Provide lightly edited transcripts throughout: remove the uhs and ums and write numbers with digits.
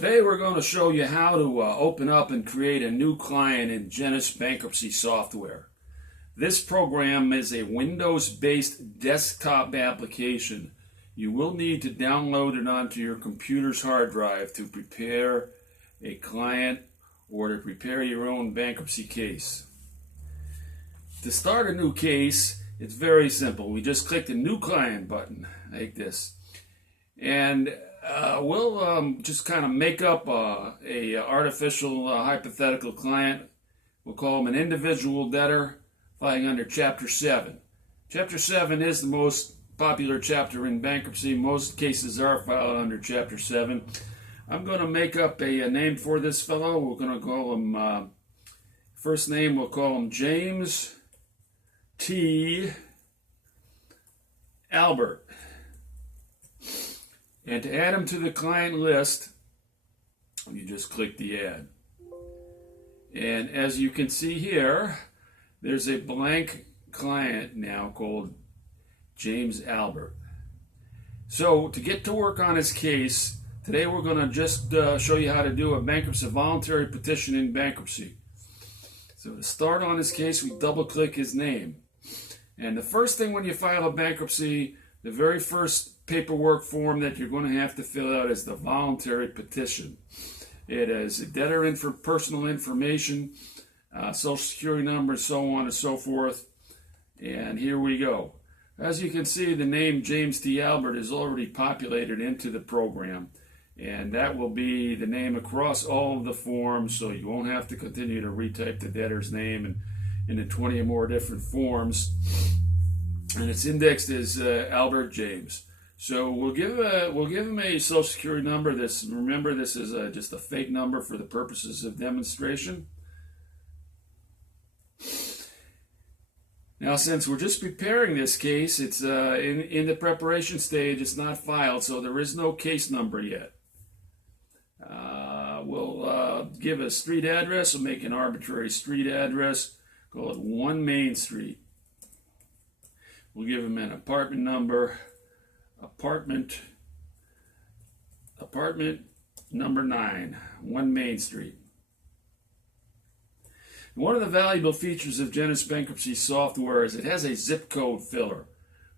Today we're going to show you how to open up and create a new client in Genesis Bankruptcy software. This program is a Windows-based desktop application. You will need to download it onto your computer's hard drive to prepare a client or to prepare your own bankruptcy case. To start a new case, it's very simple. We just click the New Client button like this. And we'll just kind of make up a artificial hypothetical client. We'll call him an individual debtor filing under Chapter 7. Chapter 7 is the most popular chapter in bankruptcy. Most cases are filed under Chapter 7. I'm going to make up a name for this fellow. We're going to call him, first name we'll call him James T. Albert. And to add him to the client list, you just click the add. And as you can see here, there's a blank client now called James Albert. So to get to work on his case, today we're going to just show you how to do a voluntary petition in bankruptcy. So to start on his case, we double click his name. And the first thing when you file a bankruptcy, the very first paperwork form that you're going to have to fill out is the voluntary petition. It is a debtor personal information, social security number, so on and so forth. And here we go. As you can see, the name James T. Albert is already populated into the program. And that will be the name across all of the forms, so you won't have to continue to retype the debtor's name in 20 or more different forms. And it's indexed as Albert James. So we'll give him a social security number. Remember, this is just a fake number for the purposes of demonstration. Now, since we're just preparing this case, it's in the preparation stage. It's not filed, so there is no case number yet. We'll give a street address. We'll make an arbitrary street address. Call it 1 Main Street. We'll give him an apartment number. Apartment number 9, 1 Main Street. One of the valuable features of Genesis Bankruptcy software is it has a zip code filler,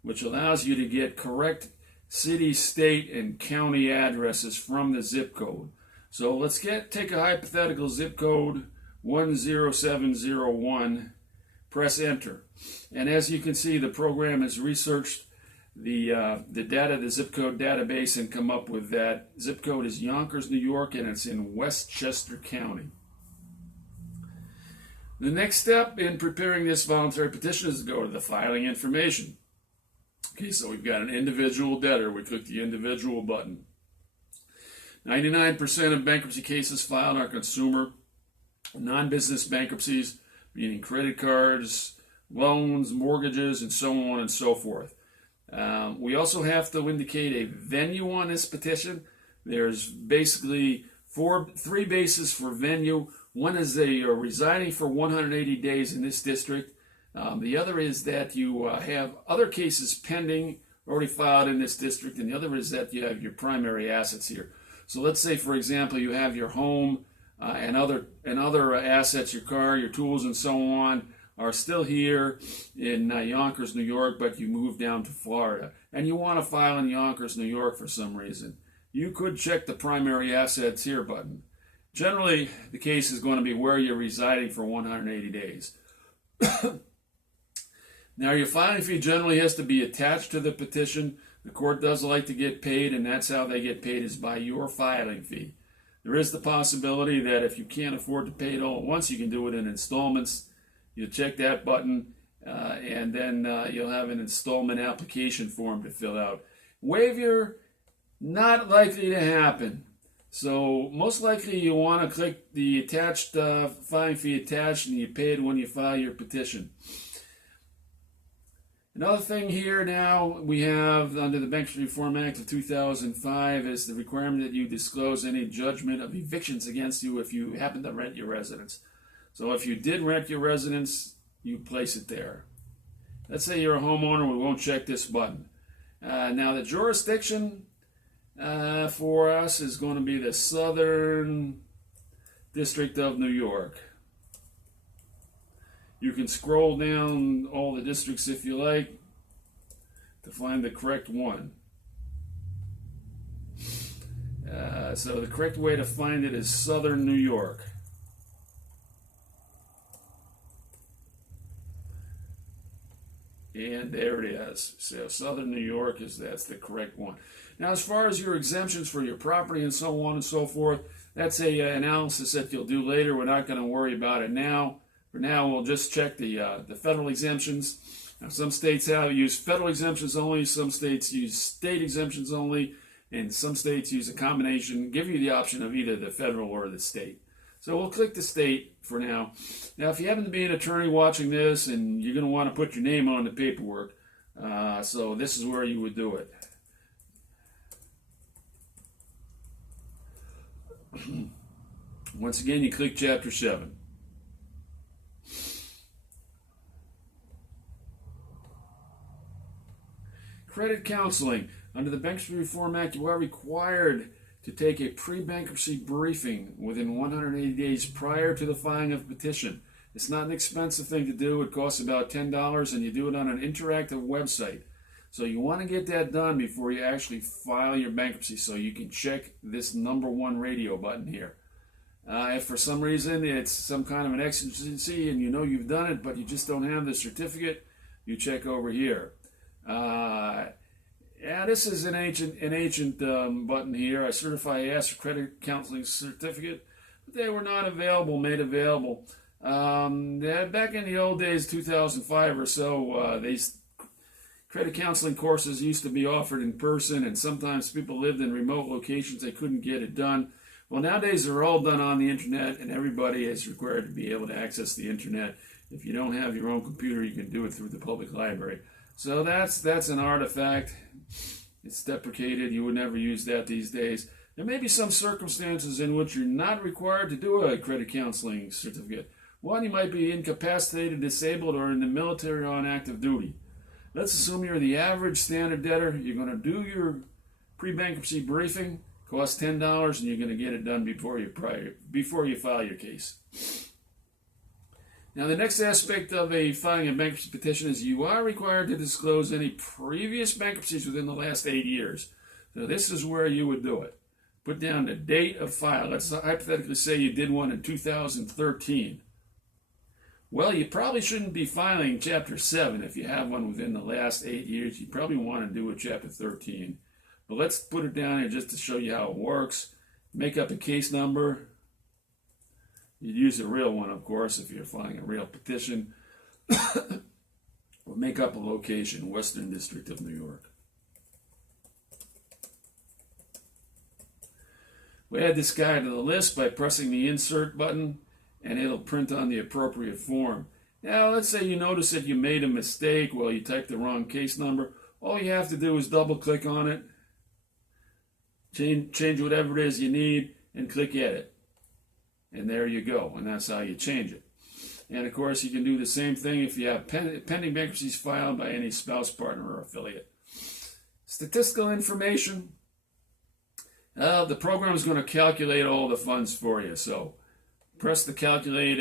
which allows you to get correct city, state, and county addresses from the zip code. So let's take a hypothetical zip code 10701, press enter. And as you can see, the program has researched the zip code database and come up with that. Zip code is Yonkers, New York, and it's in Westchester County. The next step in preparing this voluntary petition is to go to the filing information. Okay, so we've got an individual debtor. We click the individual button. 99% of bankruptcy cases filed are consumer, non-business bankruptcies, meaning credit cards, loans, mortgages, and so on and so forth. We also have to indicate a venue on this petition. There's basically three bases for venue. One is you're residing for 180 days in this district. The other is that you have other cases pending, already filed in this district, and the other is that you have your primary assets here. So let's say, for example, you have your home and other assets, your car, your tools, and so on, are still here in Yonkers, New York, but you moved down to Florida, and you want to file in Yonkers, New York for some reason. You could check the primary assets here button. Generally, the case is going to be where you're residing for 180 days. Now, your filing fee generally has to be attached to the petition. The court does like to get paid, and that's how they get paid, is by your filing fee. There is the possibility that if you can't afford to pay it all at once, you can do it in installments. You check that button, and then you'll have an installment application form to fill out. Waiver, not likely to happen. So most likely you want to click the attached filing fee attached, and you pay it when you file your petition. Another thing here now we have under the Bankruptcy Reform Act of 2005 is the requirement that you disclose any judgment of evictions against you if you happen to rent your residence. So if you did rent your residence, you place it there. Let's say you're a homeowner, we won't check this button. Now the jurisdiction, for us is going to be the Southern District of New York. You can scroll down all the districts if you like to find the correct one. So the correct way to find it is Southern New York. And there it is. So Southern New York that's the correct one. Now, as far as your exemptions for your property and so on and so forth, that's a analysis that you'll do later. We're not going to worry about it now. For now, we'll just check the federal exemptions. Now, some states use federal exemptions only. Some states use state exemptions only. And some states use a combination, give you the option of either the federal or the state. So we'll click the state for now. Now, if you happen to be an attorney watching this and you're going to want to put your name on the paperwork, so this is where you would do it. Once again, you click Chapter 7. Credit counseling. Under the Bankruptcy Reform Act, you are required to take a pre-bankruptcy briefing within 180 days prior to the filing of a petition. It's not an expensive thing to do. It costs about $10, and you do it on an interactive website. So you want to get that done before you actually file your bankruptcy, so you can check this #1 radio button here. If for some reason it's some kind of an exigency and you know you've done it, but you just don't have the certificate, you check over here. Yeah, this is an ancient button here. I certify I asked for credit counseling certificate, but they were not made available. Back in the old days, 2005 or so, these credit counseling courses used to be offered in person, and sometimes people lived in remote locations. They couldn't get it done. Well, nowadays they're all done on the internet, and everybody is required to be able to access the internet. If you don't have your own computer, you can do it through the public library. So that's an artifact. It's deprecated. You would never use that these days. There may be some circumstances in which you're not required to do a credit counseling certificate. One, you might be incapacitated, disabled, or in the military or on active duty. Let's assume you're the average standard debtor. You're going to do your pre-bankruptcy briefing. Costs $10, and you're going to get it done before you file your case. Now, the next aspect of filing a bankruptcy petition is you are required to disclose any previous bankruptcies within the last 8 years. So this is where you would do it. Put down the date of file. Let's hypothetically say you did one in 2013. Well, you probably shouldn't be filing Chapter 7 if you have one within the last 8 years. You probably want to do a Chapter 13. But let's put it down here just to show you how it works. Make up a case number. You'd use a real one, of course, if you're filing a real petition. Or make up a location, Western District of New York. We add this guy to the list by pressing the Insert button, and it'll print on the appropriate form. Now, let's say you notice that you made a mistake. Well, you typed the wrong case number. All you have to do is double-click on it, change whatever it is you need, and click Edit. And there you go, and that's how you change it. And of course, you can do the same thing if you have pending bankruptcies filed by any spouse, partner, or affiliate. Statistical information. The program is going to calculate all the funds for you. So press the calculate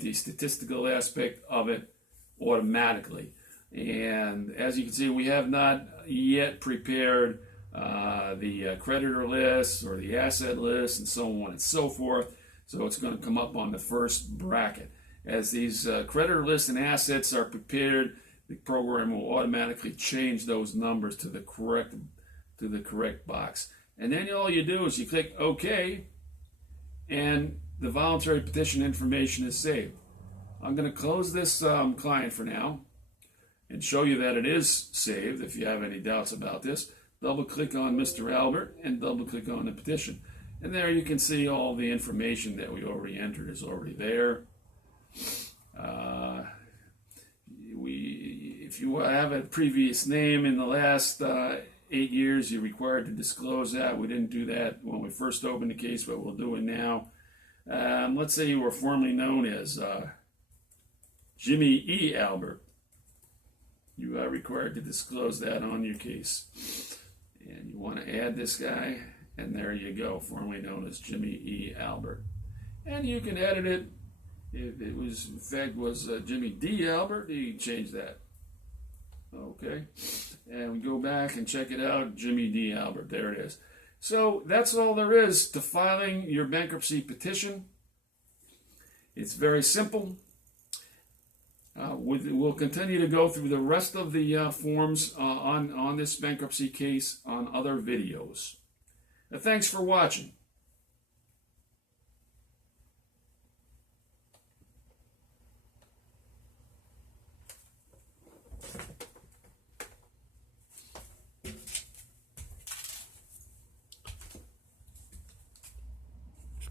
the statistical aspect of it automatically. And as you can see, we have not yet prepared the creditor list or the asset list and so on and so forth. So it's going to come up on the first bracket. As these creditor lists and assets are prepared, the program will automatically change those numbers to the correct box. And then all you do is you click OK, and the voluntary petition information is saved. I'm going to close this client for now and show you that it is saved. If you have any doubts about this, double click on Mr. Albert and double click on the petition. And there you can see all the information that we already entered is already there. If you have a previous name in the last 8 years, you're required to disclose that. We didn't do that when we first opened the case, but we'll do it now. Let's say you were formerly known as Jimmy E. Albert. You are required to disclose that on your case. And you want to add this guy, and there you go, formerly known as Jimmy E. Albert. And you can edit it. If it was, in fact, was Jimmy D. Albert, you can change that. Okay. And we go back and check it out, Jimmy D. Albert. There it is. So that's all there is to filing your bankruptcy petition. It's very simple. We'll continue to go through the rest of the forms on this bankruptcy case on other videos. Thanks for watching.